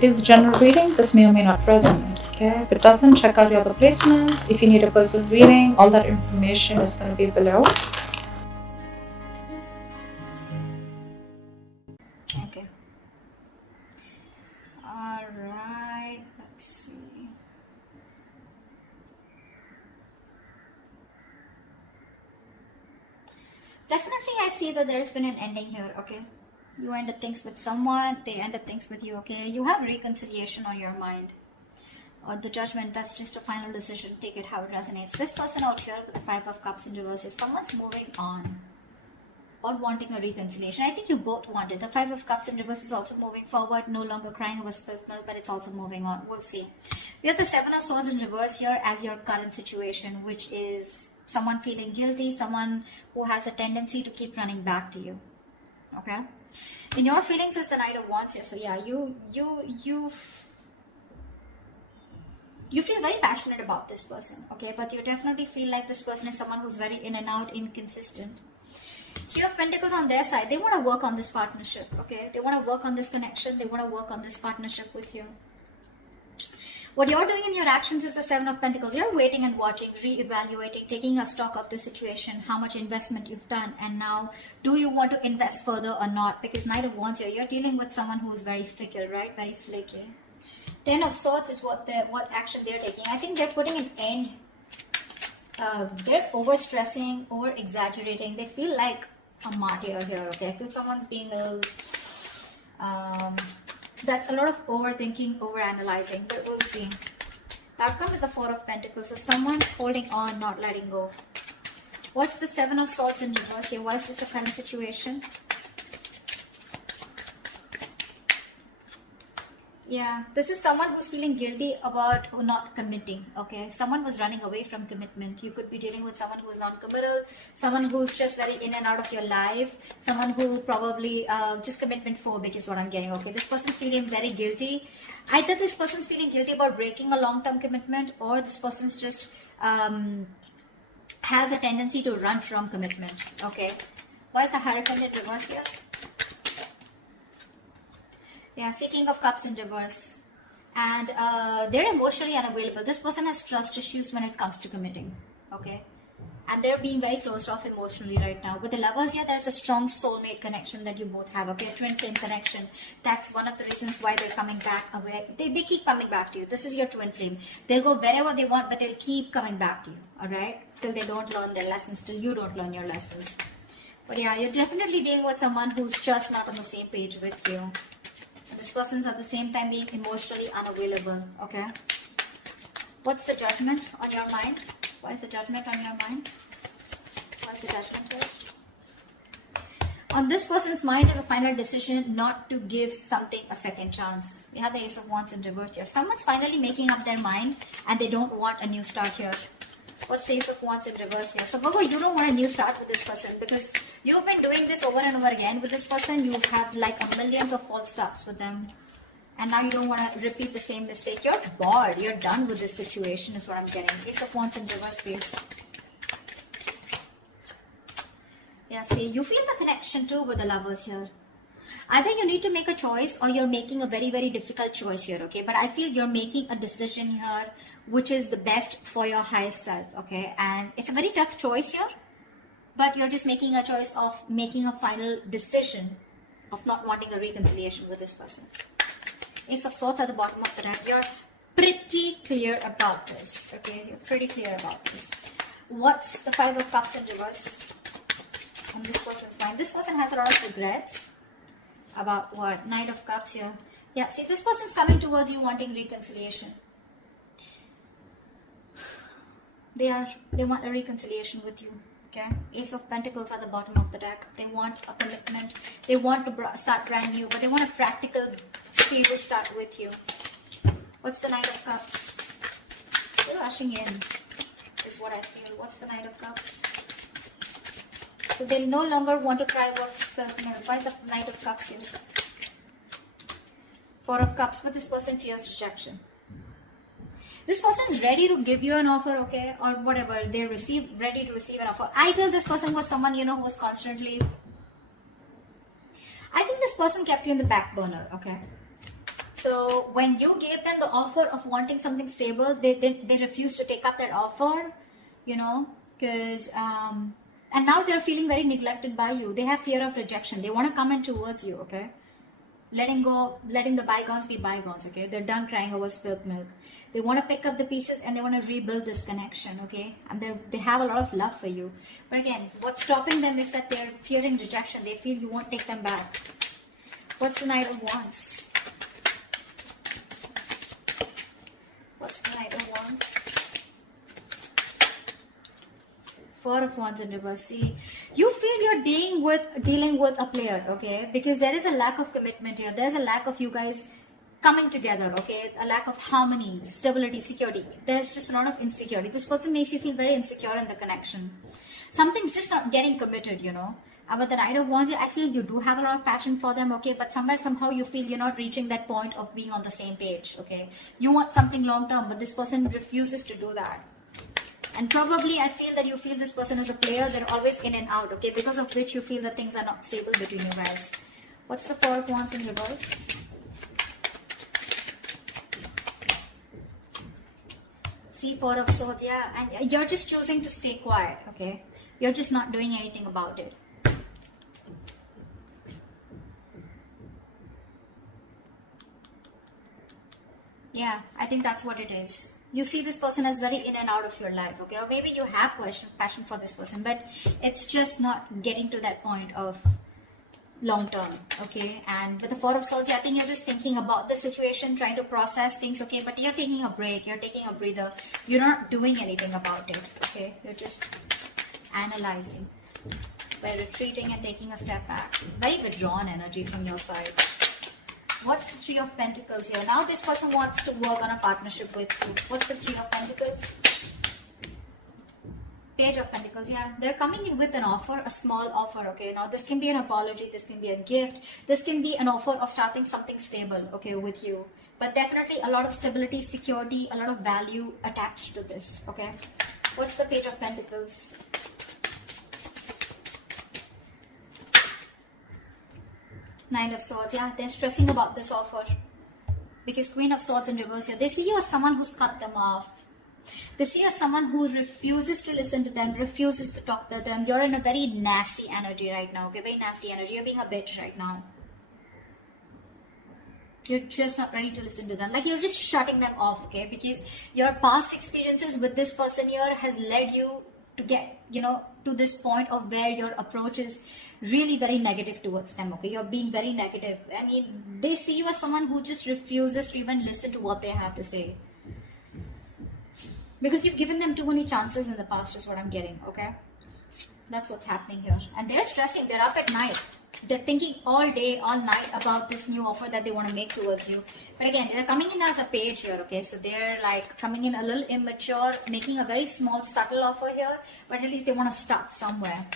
It is general reading. This may or may not resonate. Okay, if it doesn't, check out your other placements. If you need a personal reading, all that information is going to be below. Okay. All right. Let's see. Definitely, I see that there's been an ending here. Okay. You ended things with someone. They ended things with you. Okay. You have reconciliation on your mind. Or the judgment, that's just a final decision. Take it how it resonates. This person out here with the 5 of Cups in reverse is someone's moving on or wanting a reconciliation. I think you both want it. The 5 of Cups in reverse is also moving forward, no longer crying over spilled milk, but it's also moving on. We'll see. We have the 7 of Swords in reverse here as your current situation, which is someone feeling guilty, someone who has a tendency to keep running back to you. Okay? In your feelings is the Knight of Wands here. So yeah, you feel very passionate about this person, okay? But you definitely feel like this person is someone who's very in and out, inconsistent. 3 of Pentacles on their side. They want to work on this partnership, okay? They want to work on this connection. They want to work on this partnership with you. What you're doing in your actions is the 7 of Pentacles. You're waiting and watching, re-evaluating, taking a stock of the situation, how much investment you've done, and now do you want to invest further or not? Because Knight of Wands here, you're dealing with someone who's very fickle, right? Very flaky. 10 of Swords is what action they're taking. I think they're putting an end. They're overstressing, over-exaggerating. They feel like a martyr here, okay? I feel someone's being a little... that's a lot of overthinking, overanalyzing, but we'll see. The outcome is the 4 of Pentacles. So someone's holding on, not letting go. What's the 7 of Swords in reverse here? Why is this the current situation? Yeah, this is someone who's feeling guilty about not committing, okay? Someone was running away from commitment. You could be dealing with someone who's non-committal, someone who's just very in and out of your life, someone who probably just commitment phobic is what I'm getting, okay? This person's feeling very guilty. Either this person's feeling guilty about breaking a long-term commitment, or this person's just has a tendency to run from commitment, okay? Why is the Hierophant in reverse here? Yeah, King of Cups in reverse. And they're emotionally unavailable. This person has trust issues when it comes to committing. Okay. And they're being very closed off emotionally right now. With the Lovers here, there's a strong soulmate connection that you both have. Okay, a twin flame connection. That's one of the reasons why they're coming back away. They keep coming back to you. This is your twin flame. They'll go wherever they want, but they'll keep coming back to you. Alright? Till they don't learn their lessons. Till you don't learn your lessons. But yeah, you're definitely dealing with someone who's just not on the same page with you. This person's at the same time being emotionally unavailable, okay? What's the Judgment on your mind? Why is the Judgment on your mind? What's the Judgment here? On this person's mind is a final decision not to give something a second chance. We have the Ace of Wands in reverse here. Someone's finally making up their mind and they don't want a new start here. What's the Ace of Wands in reverse here? So Virgo, you don't want a new start with this person because you've been doing this over and over again with this person. You have like a millions of false starts with them. And now you don't want to repeat the same mistake. You're bored. You're done with this situation is what I'm getting. Ace of Wands in reverse space. Yeah, see, you feel the connection too with the Lovers here. Either you need to make a choice or you're making a very, very difficult choice here, okay? But I feel you're making a decision here which is the best for your highest self, okay? And it's a very tough choice here, but you're just making a choice of making a final decision of not wanting a reconciliation with this person. Ace of Swords at the bottom of the deck. You're pretty clear about this, okay? You're pretty clear about this. What's the 5 of Cups in reverse on this person's mind? This person has a lot of regrets. About what? Knight of Cups here. Yeah, see, this person's coming towards you wanting reconciliation. They want a reconciliation with you. Okay? Ace of Pentacles at the bottom of the deck. They want a commitment. They want to start brand new, but they want a practical, stable start with you. What's the Knight of Cups? They're rushing in, is what I feel. What's the Knight of Cups? So they no longer want to cry over spilled milk. Why is the Knight of Cups here? 4 of Cups, but this person fears rejection. This person is ready to give you an offer, okay, or whatever. They're ready to receive an offer. I feel this person was someone, you know, who was constantly... I think this person kept you in the back burner, okay. So when you gave them the offer of wanting something stable, they refused to take up that offer, you know, because and now they're feeling very neglected by you. They have fear of rejection. They want to come in towards you, okay? Letting the bygones be bygones, okay? They're done crying over spilled milk. They want to pick up the pieces and they want to rebuild this connection, okay? And they have a lot of love for you. But again, what's stopping them is that they're fearing rejection. They feel you won't take them back. What's the Knight of Wands? What's the Knight of Wands? Four of Wands in reverse. See, you feel you're dealing with a player, okay? Because there is a lack of commitment here. There's a lack of you guys coming together, okay? A lack of harmony, stability, security. There's just a lot of insecurity. This person makes you feel very insecure in the connection. Something's just not getting committed, you know? But the Knight of Wands, I feel you do have a lot of passion for them, okay? But somehow you feel you're not reaching that point of being on the same page, okay? You want something long term, but this person refuses to do that. And probably I feel that you feel this person is a player. They're always in and out, okay? Because of which you feel that things are not stable between you guys. What's the Four of Wands in reverse? See, Four of Swords, yeah. And you're just choosing to stay quiet, okay? You're just not doing anything about it. Yeah, I think that's what it is. You see this person as very in and out of your life, okay? Or maybe you have passion for this person, but it's just not getting to that point of long term, okay? And with the Four of Swords, I think you're just thinking about the situation, trying to process things, okay? But you're taking a break, you're taking a breather. You're not doing anything about it, okay? You're just analyzing by retreating and taking a step back. Very withdrawn energy from your side. What's the Three of Pentacles here? Now this person wants to work on a partnership with you. What's the Three of Pentacles? Page of Pentacles, yeah. They're coming in with an offer, a small offer, okay? Now this can be an apology, this can be a gift, this can be an offer of starting something stable, okay, with you. But definitely a lot of stability, security, a lot of value attached to this, okay? What's the Page of Pentacles? Nine of Swords, yeah, they're stressing about this offer. Because Queen of Swords in reverse here, they see you as someone who's cut them off. They see you as someone who refuses to listen to them, refuses to talk to them. You're in a very nasty energy right now, okay? Very nasty energy. You're being a bitch right now. You're just not ready to listen to them. Like, you're just shutting them off, okay? Because your past experiences with this person here has led you to get, you know, to this point of where your approach is really very negative towards them, okay? You're being very negative. I mean, they see you as someone who just refuses to even listen to what they have to say. Because you've given them too many chances in the past is what I'm getting, okay? That's what's happening here. And they're stressing. They're up at night. They're thinking all day, all night about this new offer that they want to make towards you. But again, they're coming in as a page here, okay? So they're like coming in a little immature, making a very small, subtle offer here. But at least they want to start somewhere.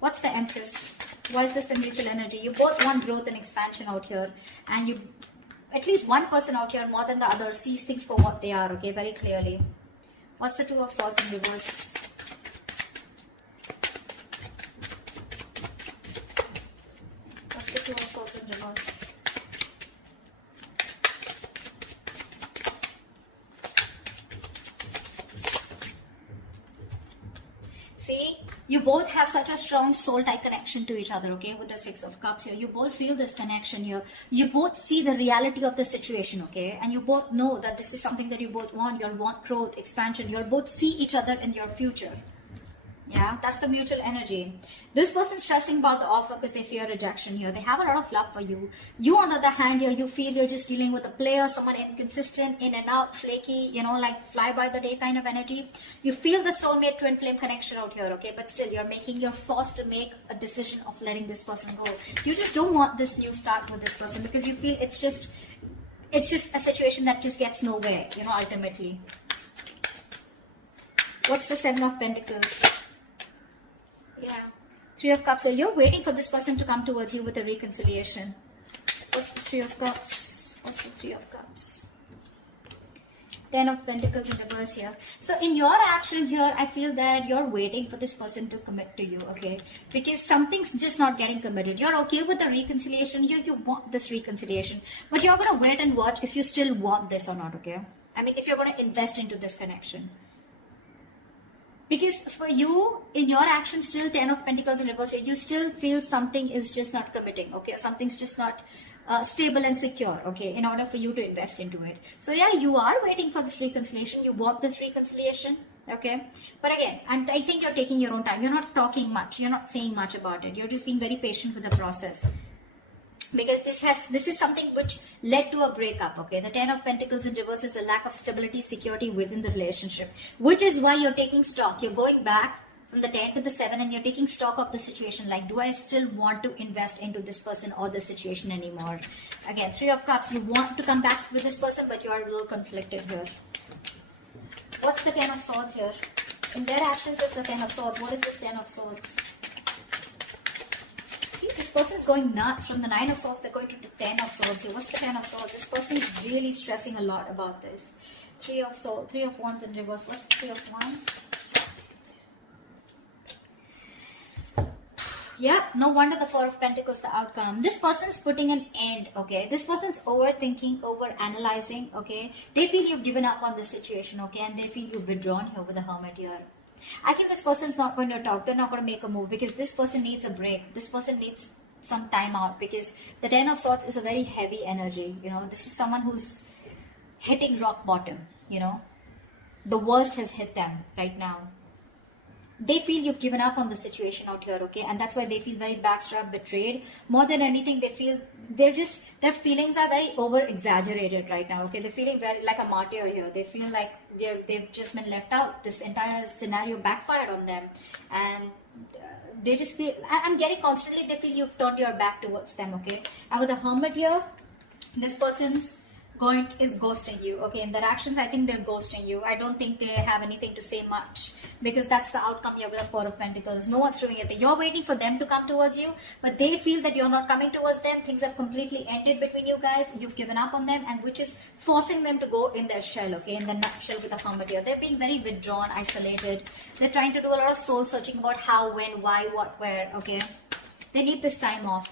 What's the Empress? Why is this the mutual energy? You both want growth and expansion out here. And you, at least one person out here more than the other, sees things for what they are, okay? Very clearly. What's the Two of Swords in reverse? What's the Two of Swords in reverse? See, you both have such a strong soul-tie connection to each other, okay? With the Six of Cups here, you both feel this connection here. You both see the reality of the situation, okay? And you both know that this is something that you both want. You want growth, expansion. You both see each other in your future. Yeah, that's the mutual energy. This person's stressing about the offer because they fear rejection here. They have a lot of love for you. You, on the other hand, here, you feel you're just dealing with a player, someone inconsistent, in and out, flaky, you know, like fly by the day kind of energy. You feel the soulmate twin flame connection out here, okay? But still, you're forced to make a decision of letting this person go. You just don't want this new start with this person because you feel it's just a situation that just gets nowhere, you know, ultimately. What's the Seven of Pentacles? Yeah, Three of Cups. So you're waiting for this person to come towards you with a reconciliation. What's the Three of Cups? What's the Three of Cups? Ten of Pentacles in reverse here. So in your action here, I feel that you're waiting for this person to commit to you, okay? Because something's just not getting committed. You're okay with the reconciliation. You want this reconciliation. But you're going to wait and watch if you still want this or not, okay? I mean, if you're going to invest into this connection. Because for you, in your action, still 10 of Pentacles in reverse, you still feel something is just not committing, okay? Something's just not stable and secure, okay, in order for you to invest into it. So yeah, you are waiting for this reconciliation. You want this reconciliation, okay? But again, I think you're taking your own time. You're not talking much. You're not saying much about it. You're just being very patient with the process. Because this is something which led to a breakup, okay? The 10 of Pentacles in reverse is a lack of stability, security within the relationship, which is why you're taking stock. You're going back from the 10 to the 7 and you're taking stock of the situation. Like, do I still want to invest into this person or this situation anymore? Again, 3 of Cups, you want to come back with this person, but you are a little conflicted here. What's the 10 of Swords here? In their actions, it's the 10 of Swords. What is this 10 of Swords? See, this person is going nuts. From the 9 of Swords, they're going to the 10 of Swords here. What's the 10 of Swords? This person is really stressing a lot about this. 3 of Swords, 3 of Wands in reverse. What's the 3 of Wands? Yeah, no wonder the 4 of Pentacles, the outcome. This person's putting an end, okay? This person's overthinking, over-analyzing, okay? They feel you've given up on this situation, okay? And they feel you've withdrawn here with the Hermit here. I feel this person's not going to talk. They're not going to make a move because this person needs a break. This person needs some time out because the 10 of Swords is a very heavy energy, you know? This is someone who's hitting rock bottom, you know? The worst has hit them right now. They feel you've given up on the situation out here, okay? And that's why they feel very backstabbed, betrayed. More than anything, they feel their feelings are very over-exaggerated right now, okay? They're feeling very like a martyr here. They feel like they've just been left out. This entire scenario backfired on them. And they just feel, I'm getting constantly, they feel you've turned your back towards them, okay? And with the Hermit here, this person's is ghosting you, okay? In their actions, I think they're ghosting you. I don't think they have anything to say much because that's the outcome here with the 4 of Pentacles. No one's doing anything. You're waiting for them to come towards you, but they feel that you're not coming towards them. Things have completely ended between you guys. You've given up on them, and which is forcing them to go in their shell, okay? In the nutshell with the Hermit here. They're being very withdrawn, isolated. They're trying to do a lot of soul searching about how, when, why, what, where, okay? They need this time off.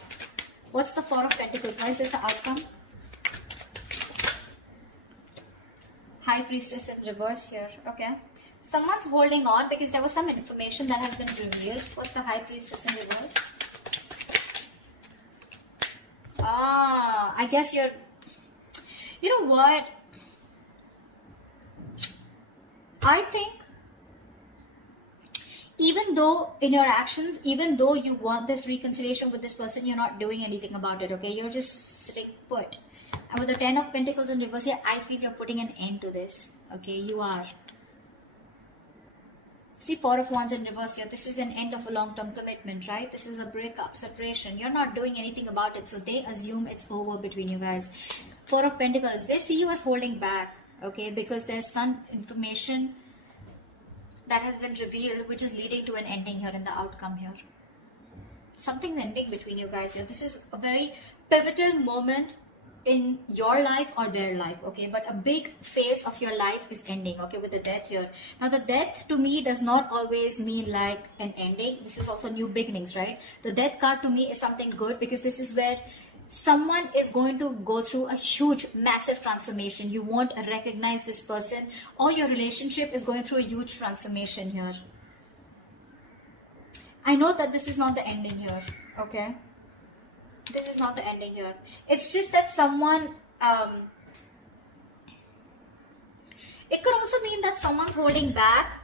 What's the 4 of Pentacles? Why is this the outcome? High Priestess in reverse here, okay? Someone's holding on because there was some information that has been revealed. What's the High Priestess in reverse? I guess you're... You know what? I think even though in your actions, even though you want this reconciliation with this person, you're not doing anything about it, okay? You're just sitting put. And with the 10 of Pentacles in reverse here, I feel you're putting an end to this. Okay, you are. See, 4 of Wands in reverse here. This is an end of a long-term commitment, right? This is a breakup, separation. You're not doing anything about it. So they assume it's over between you guys. 4 of Pentacles. They see you as holding back. Okay, because there's some information that has been revealed which is leading to an ending here in the outcome here. Something's ending between you guys here. This is a very pivotal moment in your life or their life, okay? But a big phase of your life is ending, okay, with the Death here. Now, the Death to me does not always mean like an ending. This is also new beginnings, right? The Death card to me is something good because this is where someone is going to go through a huge, massive transformation. You won't recognize this person, or your relationship is going through a huge transformation here. I know that this is not the ending here, okay? This is not the ending here. It's just that someone, it could also mean that someone's holding back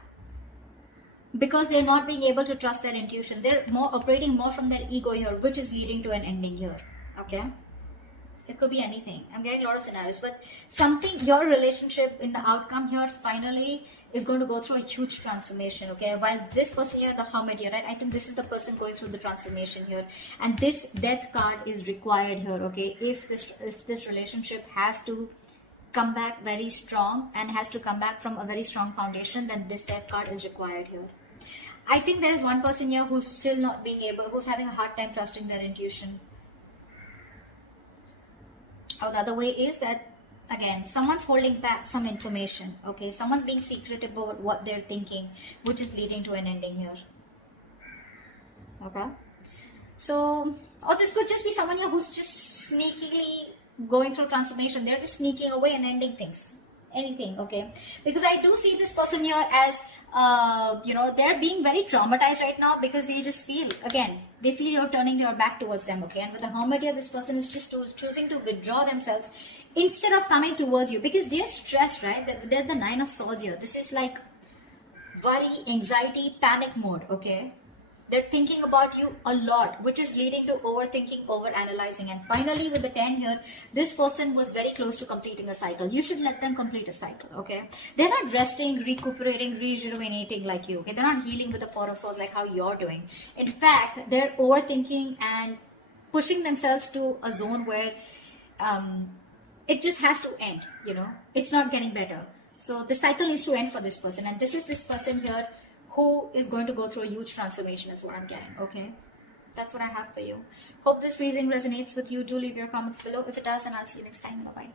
because they're not being able to trust their intuition. They're operating more from their ego here, which is leading to an ending here. Okay? It could be anything. I'm getting a lot of scenarios, but something, your relationship in the outcome here finally is going to go through a huge transformation, okay? While this person here, the Hermit here, right? I think this is the person going through the transformation here. And this Death card is required here, okay? If this relationship has to come back very strong and has to come back from a very strong foundation, then this Death card is required here. I think there's one person here who's still not being able, who's having a hard time trusting their intuition. Or the other way is that again, someone's holding back some information, okay? Someone's being secretive about what they're thinking, which is leading to an ending here. Okay? So, or this could just be someone here who's just sneakily going through transformation. They're just sneaking away and ending things. Anything, okay? Because I do see this person here as, they're being very traumatized right now because they just feel, again, they feel you're turning your back towards them, okay? And with the Hermit here, this person is just choosing to withdraw themselves instead of coming towards you because they're stressed, right? They're the Nine of Swords here. This is like worry, anxiety, panic mode, okay? They're thinking about you a lot, which is leading to overthinking, overanalyzing. And finally, with the 10 here, this person was very close to completing a cycle. You should let them complete a cycle, okay? They're not resting, recuperating, rejuvenating like you, okay? They're not healing with the Four of Swords like how you're doing. In fact, they're overthinking and pushing themselves to a zone where it just has to end, It's not getting better. So the cycle needs to end for this person. And this is this person here who is going to go through a huge transformation is what I'm getting, okay? That's what I have for you. Hope this reading resonates with you. Do leave your comments below. If it does, then I'll see you next time. Bye-bye.